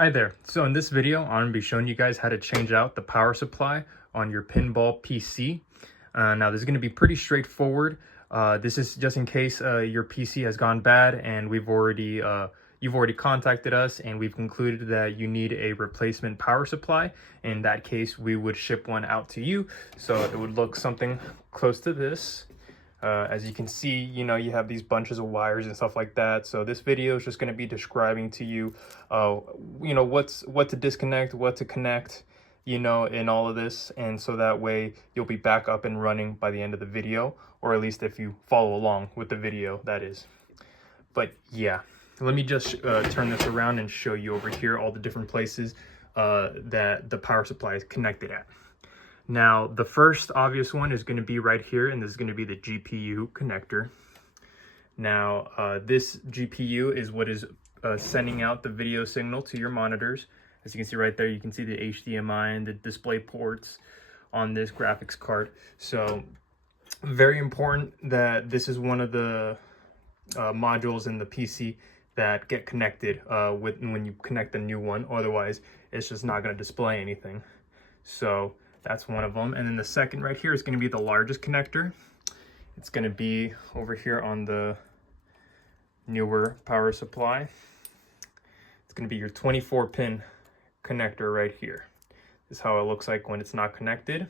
Hi there. So in this video, I'm going to be showing you guys how to change out the power supply on your pinball PC. Now this is going to be pretty straightforward. This is just in case your PC has gone bad and you've already contacted us and we've concluded that you need a replacement power supply. In that case, we would ship one out to you. So it would look something close to this. As you can see, you have these bunches of wires and stuff like that. So this video is just going to be describing to you, what to disconnect, what to connect, in all of this. And so that way you'll be back up and running by the end of the video, or at least if you follow along with the video, that is. But yeah, let me just turn this around and show you over here all the different places that the power supply is connected at. Now, the first obvious one is going to be right here, and this is going to be the GPU connector. Now, this GPU is what is sending out the video signal to your monitors. As you can see right there, you can see the HDMI and the display ports on this graphics card. So, very important that this is one of the modules in the PC that get connected when you connect a new one. Otherwise, it's just not going to display anything. So that's one of them. And then the second right here is going to be the largest connector. It's going to be over here on the newer power supply. It's going to be your 24-pin connector right here. This is how it looks like when it's not connected.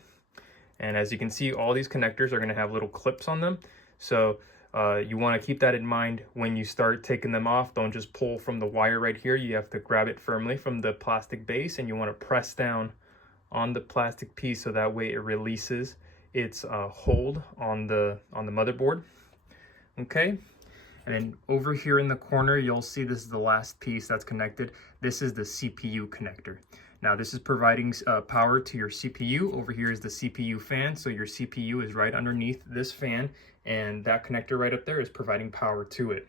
And as you can see, all these connectors are going to have little clips on them. So you want to keep that in mind when you start taking them off. Don't just pull from the wire right here. You have to grab it firmly from the plastic base, and you want to press down on the plastic piece so that way it releases its hold on the motherboard. Okay, and then over here in the corner you'll see this is the last piece that's connected. This is the CPU connector. Now this is providing power to your CPU. Over here is the CPU fan, so your CPU is right underneath this fan, and that connector right up there is providing power to it.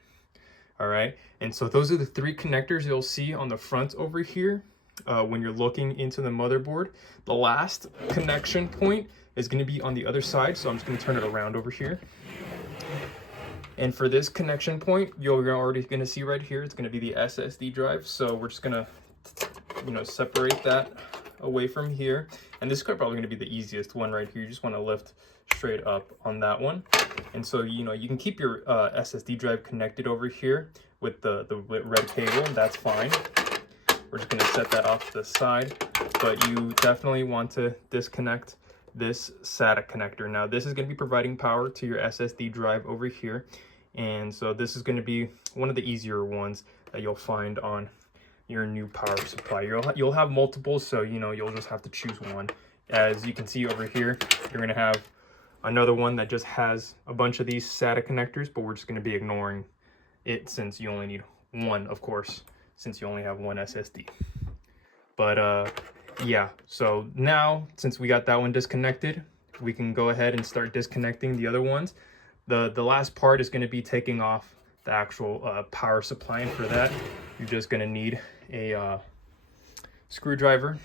All right, and so those are the three connectors you'll see on the front over here. When you're looking into the motherboard. The last connection point is going to be on the other side, so I'm just going to turn it around over here. And for this connection point, you're already going to see right here, it's going to be the SSD drive. So we're just going to, separate that away from here. And this is probably going to be the easiest one right here. You just want to lift straight up on that one. And so, you can keep your SSD drive connected over here with the red cable, and that's fine. We're just going to set that off to the side, but you definitely want to disconnect this SATA connector. Now, this is going to be providing power to your SSD drive over here, and so this is going to be one of the easier ones that you'll find on your new power supply. You'll have multiple, so you'll just have to choose one. As you can see over here, you're going to have another one that just has a bunch of these SATA connectors, but we're just going to be ignoring it since you only need one, of course, since you only have one SSD. But yeah, so now since we got that one disconnected, we can go ahead and start disconnecting the other ones. The last part is going to be taking off the actual power supply, and for that you're just going to need a screwdriver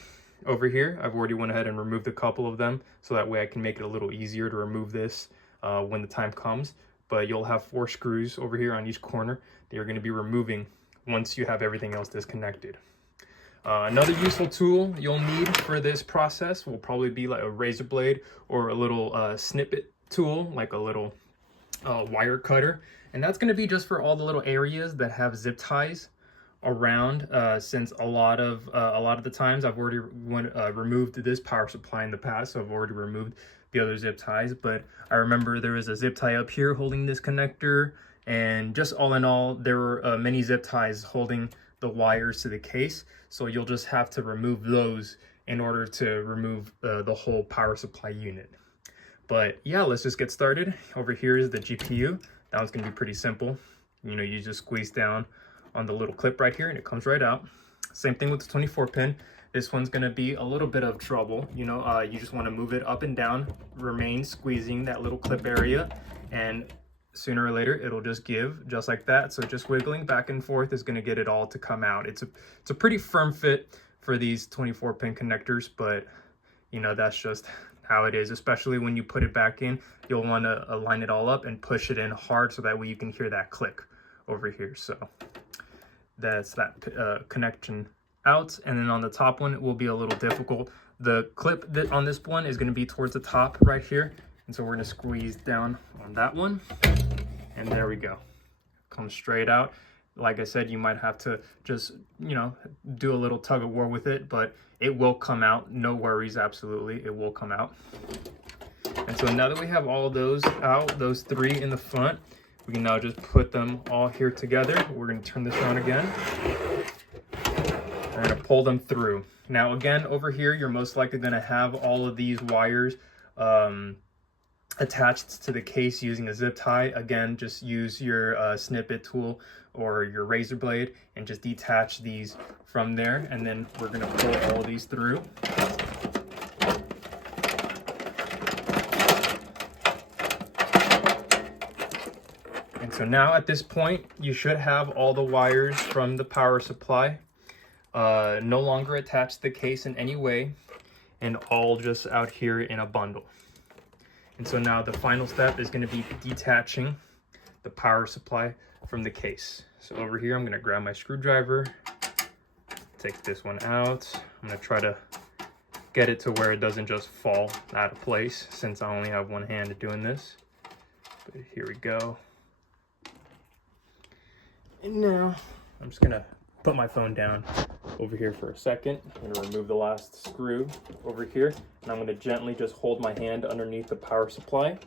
over here. I've already went ahead and removed a couple of them, so that way I can make it a little easier to remove this when the time comes. But you'll have 4 screws over here on each corner that you're going to be removing once you have everything else disconnected. Another useful tool you'll need for this process will probably be like a razor blade or a little snippet tool, like a little wire cutter. And that's going to be just for all the little areas that have zip ties around, since a lot of the times I've already removed this power supply in the past, so I've already removed the other zip ties. But I remember there was a zip tie up here holding this connector, and just all in all, there were many zip ties holding the wires to the case. So you'll just have to remove those in order to remove the whole power supply unit. But yeah, let's just get started. Over here is the GPU. That one's gonna be pretty simple. You just squeeze down on the little clip right here and it comes right out. Same thing with the 24-pin. This one's gonna be a little bit of trouble. You just wanna move it up and down, remain squeezing that little clip area, and sooner or later it'll just give, just like that. So just wiggling back and forth is going to get it all to come out. It's a pretty firm fit for these 24-pin connectors, but that's just how it is. Especially when you put it back in, you'll want to line it all up and push it in hard so that way you can hear that click over here. So that's that connection out, and then on the top one it will be a little difficult. The clip that on this one is going to be towards the top right here, and so we're going to squeeze down on that one, and there we go. Comes straight out. Like I said, you might have to just, you know, do a little tug of war with it, but it will come out. No worries, absolutely, it will come out. And so now that we have all those out, those three in the front, we can now just put them all here together. We're going to turn this on again. We're going to pull them through. Now again, over here, you're most likely going to have all of these wires attached to the case using a zip tie. Again, just use your snippet tool or your razor blade and just detach these from there. And then we're going to pull all of these through. And so now at this point, you should have all the wires from the power supply no longer attached to the case in any way, and all just out here in a bundle. And so now the final step is going to be detaching the power supply from the case. So over here, I'm going to grab my screwdriver, take this one out. I'm going to try to get it to where it doesn't just fall out of place, since I only have one hand doing this. But here we go. And now I'm just going to put my phone down over here for a second. I'm going to remove the last screw over here, and I'm going to gently just hold my hand underneath the power supply.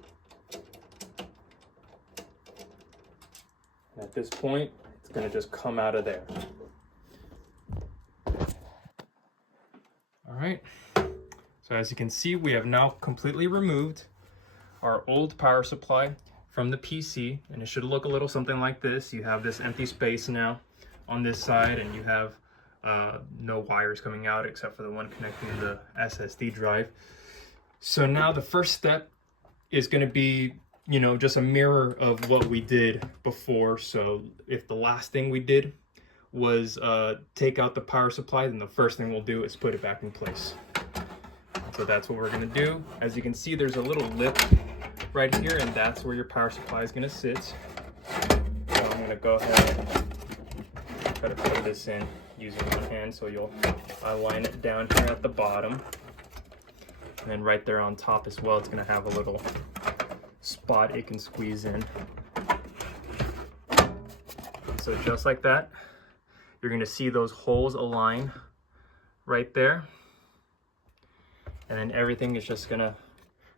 And at this point, it's going to just come out of there. All right. So as you can see, we have now completely removed our old power supply from the PC, and it should look a little something like this. You have this empty space now on this side, and you have no wires coming out except for the one connecting to the SSD drive. So now the first step is going to be, you know, just a mirror of what we did before. So if the last thing we did was take out the power supply, then the first thing we'll do is put it back in place. So that's what we're going to do. As you can see, there's a little lip right here, and that's where your power supply is going to sit. So I'm going to go ahead and try to put this in using one hand, so you'll align it down here at the bottom, and then right there on top as well, it's going to have a little spot it can squeeze in. So just like that, you're going to see those holes align right there, and then everything is just going to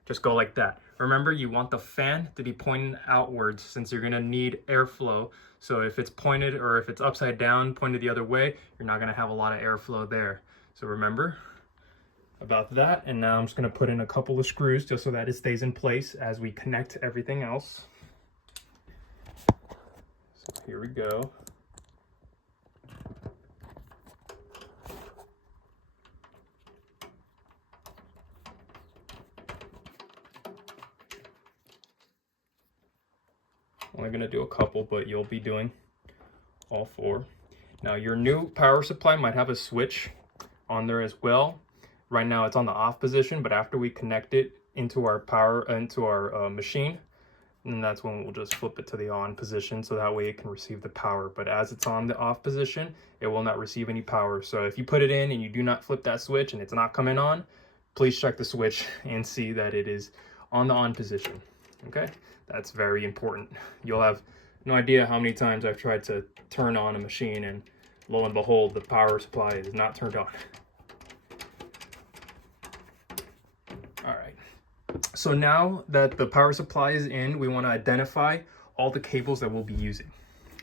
just go like that. Remember, you want the fan to be pointing outwards, since you're going to need airflow. So if it's pointed, or if it's upside down, pointed the other way, you're not going to have a lot of airflow there. So remember about that. And now I'm just going to put in a couple of screws just so that it stays in place as we connect everything else. So here we go. Only going to do a couple, but you'll be doing all four. Now your new power supply might have a switch on there as well. Right now it's on the off position, but after we connect it into our machine, and that's when we'll just flip it to the on position, so that way it can receive the power. But as it's on the off position, it will not receive any power. So if you put it in and you do not flip that switch and it's not coming on, please check the switch and see that it is on the on position. Okay, that's very important. You'll have no idea how many times I've tried to turn on a machine and lo and behold, the power supply is not turned on. All right, so now that the power supply is in, we want to identify all the cables that we'll be using,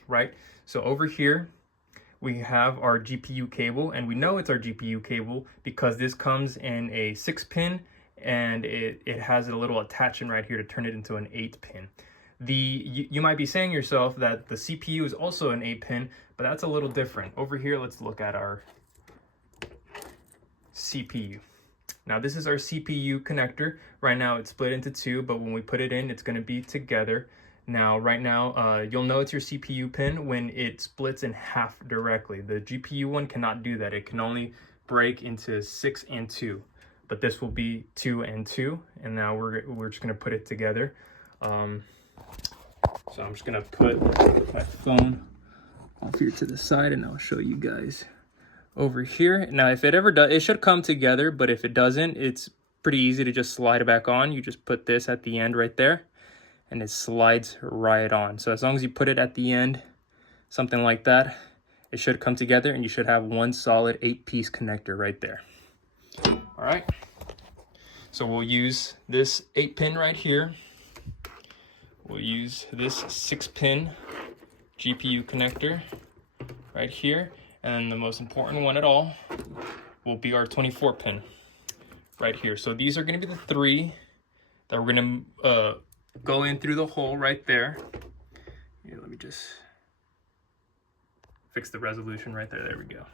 right? So over here, we have our GPU cable, and we know it's our GPU cable because this comes in a 6-pin, and it has a little attachment right here to turn it into an 8-pin. You might be saying yourself that the CPU is also an 8-pin, but that's a little different. Over here, let's look at our CPU. Now this is our CPU connector. Right now it's split into two, but when we put it in, it's going to be together. Now, right now, you'll know it's your CPU pin when it splits in half directly. The GPU one cannot do that. It can only break into 6 and 2, but this will be 2 and 2. And now we're just going to put it together. So I'm just going to put my phone off here to the side, and I'll show you guys over here. Now, if it ever does, it should come together, but if it doesn't, it's pretty easy to just slide it back on. You just put this at the end right there, and it slides right on. So as long as you put it at the end, something like that, it should come together, and you should have one solid 8-piece connector right there. All right. So we'll use this 8-pin right here. We'll use this 6-pin GPU connector right here. And the most important one at all will be our 24-pin right here. So these are going to be the 3 that we're going to go in through the hole right there. Here, let me just fix the resolution right there. There we go.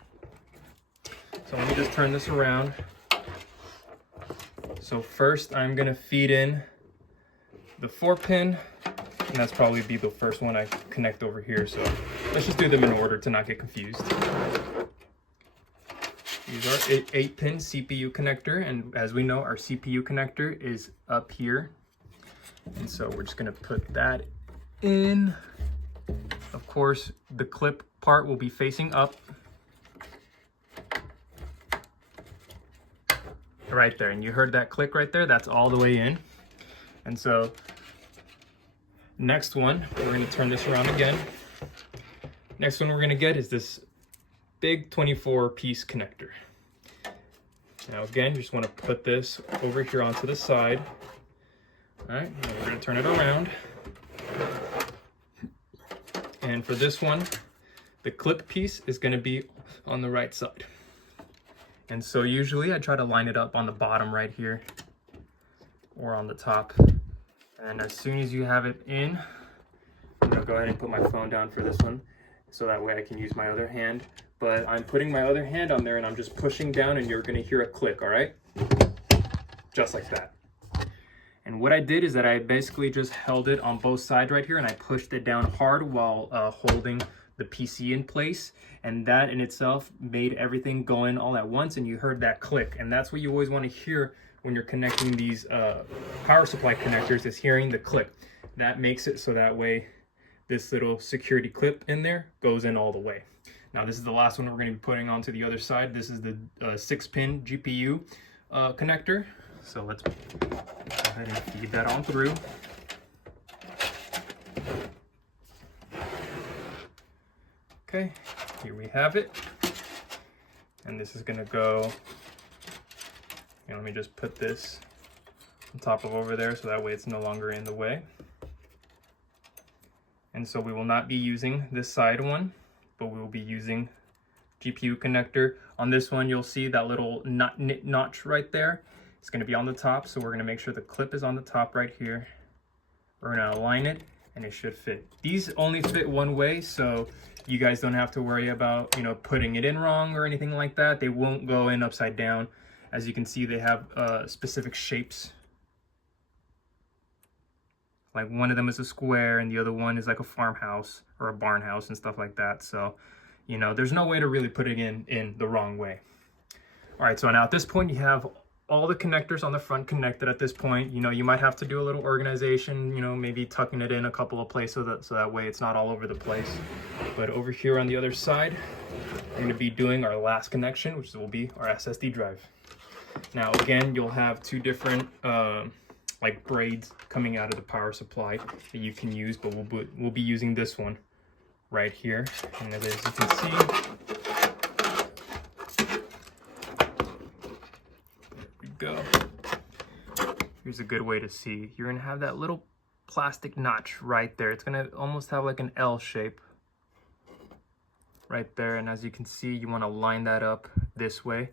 So let me just turn this around. So first I'm going to feed in the 4-pin, and that's probably be the first one I connect over here. So let's just do them in order to not get confused. These are 8-pin CPU connector, and as we know, our CPU connector is up here. And so we're just going to put that in. Of course, the clip part will be facing up. Right there, and you heard that click right there. That's all the way in. And so next one, we're going to turn this around again. Next one we're going to get is this big 24-piece connector. Now again, you just want to put this over here onto the side. All right, and we're going to turn it around. And for this one, the clip piece is going to be on the right side. And so usually I try to line it up on the bottom right here or on the top. And as soon as you have it in, I'm gonna go ahead and put my phone down for this one so that way I can use my other hand. But I'm putting my other hand on there and I'm just pushing down, and you're gonna hear a click, all right? Just like that. And what I did is that I basically just held it on both sides right here, and I pushed it down hard while holding the PC in place, and that in itself made everything go in all at once, and you heard that click. And that's what you always want to hear when you're connecting these power supply connectors, is hearing the click. That makes it so that way this little security clip in there goes in all the way. Now this is the last one we're going to be putting onto the other side. This is the 6-pin GPU connector. So let's go ahead and feed that on through. Okay, here we have it, and this is going to go, let me just put this on top of over there so that way it's no longer in the way. And so we will not be using this side one, but we will be using GPU connector. On this one, you'll see that little notch right there. It's going to be on the top, so we're going to make sure the clip is on the top right here. We're going to align it, and it should fit. These only fit one way, so you guys don't have to worry about, putting it in wrong or anything like that. They won't go in upside down. As you can see, they have specific shapes. Like one of them is a square and the other one is like a farmhouse or a barn house and stuff like that. So, there's no way to really put it in the wrong way. All right, so now at this point you have all the connectors on the front connected at this point. You might have to do a little organization, maybe tucking it in a couple of places so that way it's not all over the place. But over here on the other side, we're going to be doing our last connection, which will be our SSD drive. Now again, you'll have 2 different like braids coming out of the power supply that you can use, but we'll be using this one right here. And as you can see, go. Here's a good way to see. You're gonna have that little plastic notch right there. It's gonna almost have like an L shape right there, and as you can see, you want to line that up this way,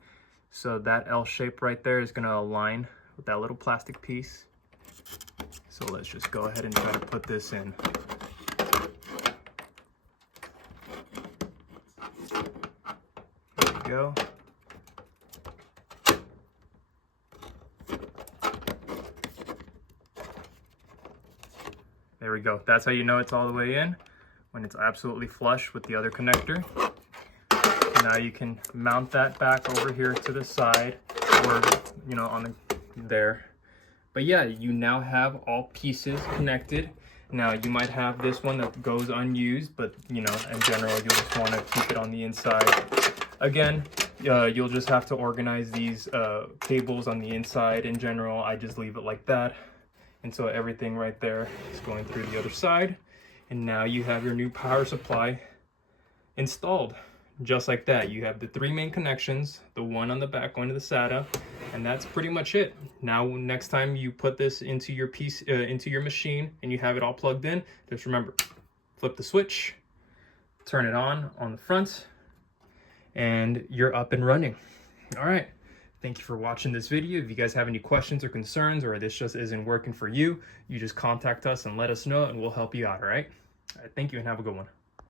so that L shape right there is gonna align with that little plastic piece. So let's just go ahead and try to put this in. There we go. There we go. That's how you know it's all the way in, when it's absolutely flush with the other connector. Now you can mount that back over here to the side, or on there. But yeah, you now have all pieces connected. Now you might have this one that goes unused, but in general you'll just want to keep it on the inside Again, you'll just have to organize these cables on the inside. In general, I just leave it like that. And so everything right there is going through the other side. And now you have your new power supply installed. Just like that. You have the 3 main connections, the one on the back going to the SATA, and that's pretty much it. Now next time you put this into your piece, into your machine, and you have it all plugged in, just remember, flip the switch, turn it on the front, and you're up and running. All right. Thank you for watching this video. If you guys have any questions or concerns, or this just isn't working for you, you just contact us and let us know, and we'll help you out. All right. Thank you, and have a good one.